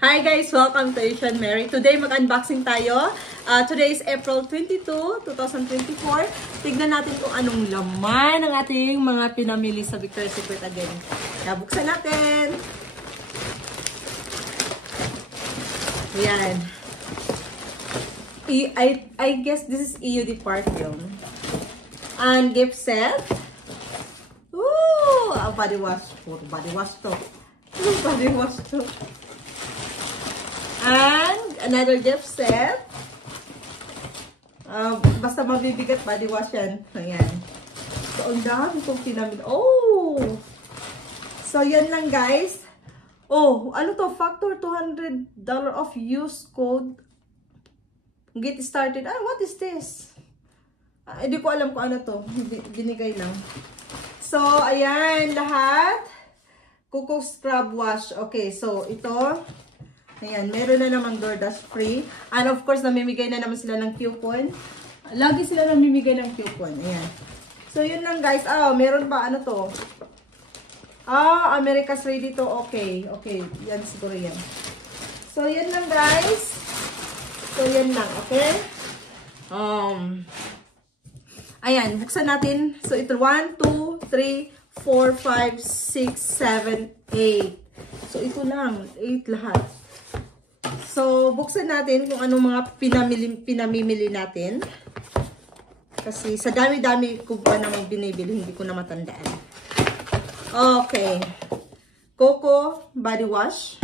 Hi guys! Welcome to Asian Mary. Today mag-unboxing tayo. Today is April 22, 2024. Tignan natin kung anong laman ng ating mga pinamili sa Victoria's Secret again. Kaya buksan natin. Yan. I guess this is EUD perfume. And gift set. Ooh! Body wash. Body wash to. Body wash to. And another gift set. Basta mabibigat body wash yan. Ayan. So, ang dami kong pinamili. Oh! So, yan lang guys. Oh, ano to? Factor $200 off use code. Get started. What is this? Hindi ko alam kung ano to. Binigay lang. So, ayan. Lahat. Coco Scrub Wash. Okay, so ito. Ayan, meron na namang DoorDash free. And of course, namimigay na naman sila ng coupon. Lagi sila namimigay ng coupon. Ayan. So, yun lang guys. Meron ba? Ano to? America's Ready to. Okay. Okay. Yan siguro yan. So, yan lang guys. So, yan lang. Okay? Ayan. Buksan natin. So, ito 1, 2, 3, 4, 5, 6, 7, 8. So, ito lang. 8 lahat. So, buksan natin kung anong mga pinamimili natin. Kasi sa dami-dami ko pa namang binibili, hindi ko na matandaan. Okay. Coco Body Wash.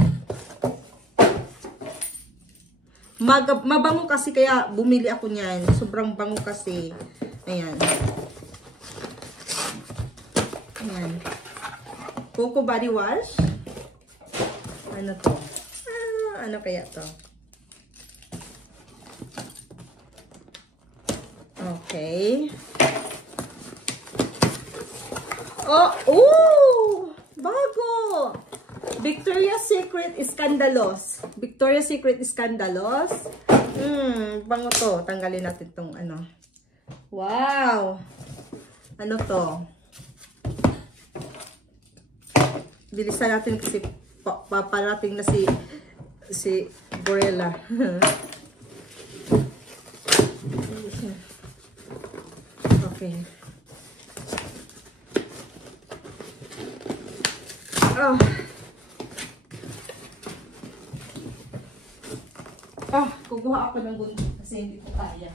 Mabango kasi kaya bumili ako niyan. Sobrang bango kasi. Ayan. Ayan. Coco Body Wash. Ano to? Ano kaya to? Okay. Bago! Victoria's Secret Scandalous. Victoria's Secret Scandalous. Bango to. Tanggalin natin tong ano. Wow! Ano to? Bilisan natin kasi paparating na si Gorilla. Okay. Kukuha ako ng gunting kasi hindi ko kaya.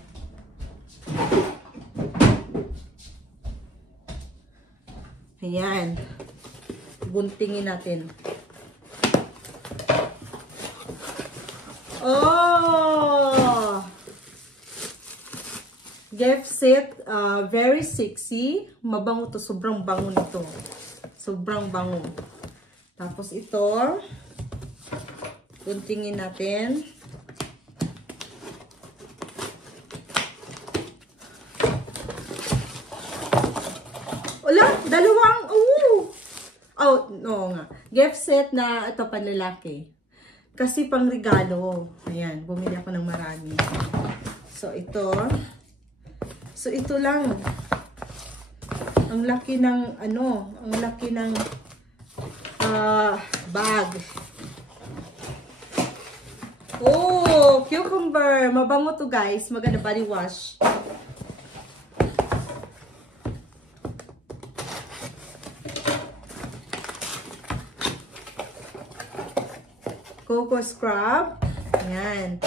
Ayan. Guntingin natin. Gift set, very sexy. Mabango to, sobrang bango nito. Sobrang bango. Tapos ito, guntingin natin. Wala, dalawang, no nga. Gift set na ito panlalaki. Kasi pang regalo. Ayan, bumili ako ng marami. So, ito. So, ito lang. Ang laki ng, ang laki ng bag. Oh, cucumber. Mabango to guys. Maganda body wash. Coco Scrub. Ayan.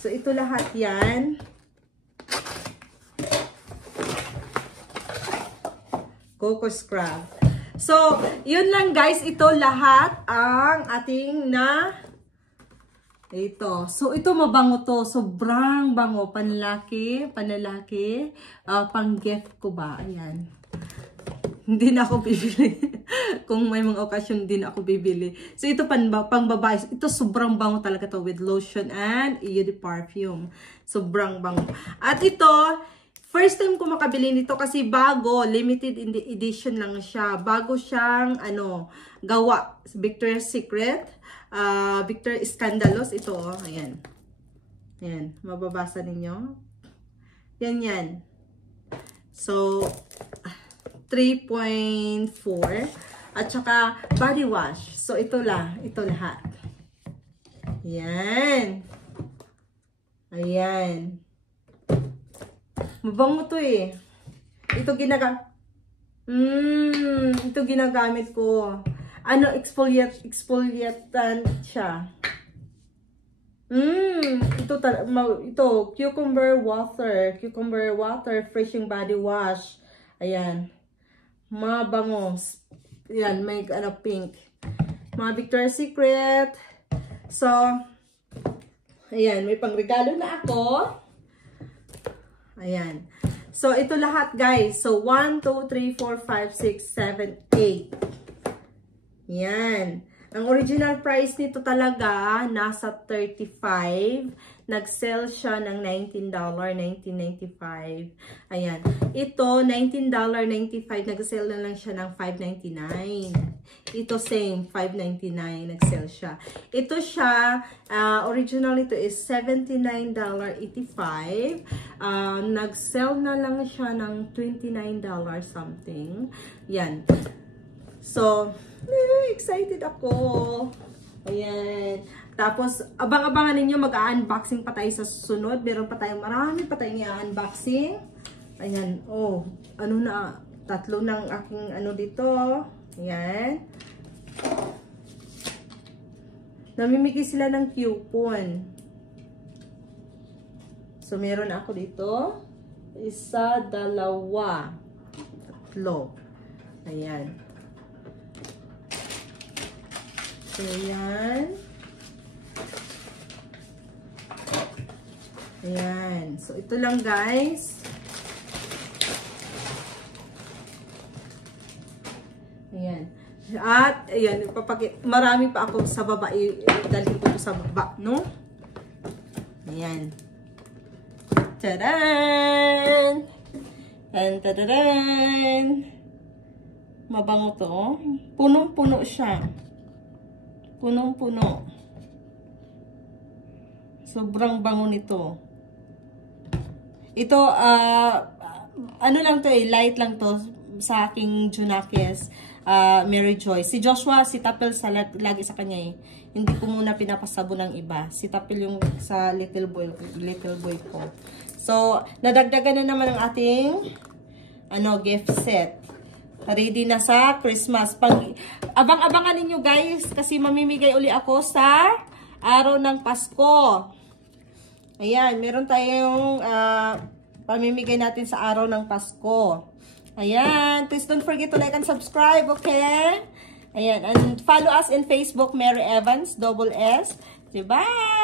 So, ito lahat yan. Coco Scrub. So, yun lang guys. Ito lahat ang ating ito. So, ito mabango to. Sobrang bango. Panlalaki. Pang-gift ko ba? Ayan. Hindi na ako bibili. Kung may mga okasyon, din ako bibili. So, ito pang babae. Ito sobrang bango talaga to with lotion and EUD perfume. Sobrang bango. At ito, first time ko makabili nito kasi bago, limited edition lang siya. Bago siyang, gawa. Victoria's Secret. Victoria's Scandalous. Ito, ayan. Ayan, mababasa ninyo. Yan. So, 3.4. at saka body wash. So, ito lahat. Yan. Ayan. Mabango to eh. Ito ginagamit ko. Ano, exfoliatant siya. Ito, cucumber water, refreshing body wash. Ayan. Mabango. Ayan, may pink. Mga Victoria's Secret. So, ayan, may pangregalo na ako. Ayan. So, ito lahat, guys. So, 1, 2, 3, 4, 5, 6, 7, 8. Yan. Ang original price nito talaga, nasa $35. Nag-sell siya ng $19, $19.95. Ayan. Ito, $19.95. Nag-sell na lang siya ng $5.99. Ito, same, $5.99. Nag-sell siya. Ito siya, original ito is $79.85. Nag-sell na lang siya ng $29 something. Yan. So, excited ako. Ayan. Tapos, abang-abangan ninyo, mag-unboxing pa tayo sa susunod. Meron pa tayong, marami pa tayong i-unboxing. Ayan. Oh, ano na, 3 ng aking dito. Ayan. Namimigay sila ng coupon. So, meron ako dito. 1, 2, 3. Ayan. So, ayan. Ayan. So, ito lang, guys. Ayan. At, ayan, marami pa ako sa baba. Dalhin ko sa baba, no? Ayan. Tadaan! Tadaan! Mabango to. Punong-puno siya. Punong-puno. Sobrang bango nito. Ito, ano lang to eh, light lang to sa aking Junakis Mary Joy. Si Joshua, si Tapel lagi sa kanya eh. Hindi ko muna pinapasabo ng iba. Si Tapel yung sa little boy ko. So, nadagdagan na naman ang ating gift set. Ready na sa Christmas. Abang-abangan ninyo guys kasi mamimigay uli ako sa araw ng Pasko. Ayan, meron tayong pamimigay natin sa araw ng Pasko. Ayan, please don't forget to like and subscribe, okay? Ayan, and follow us in Facebook, Mary Evans, double S. Bye!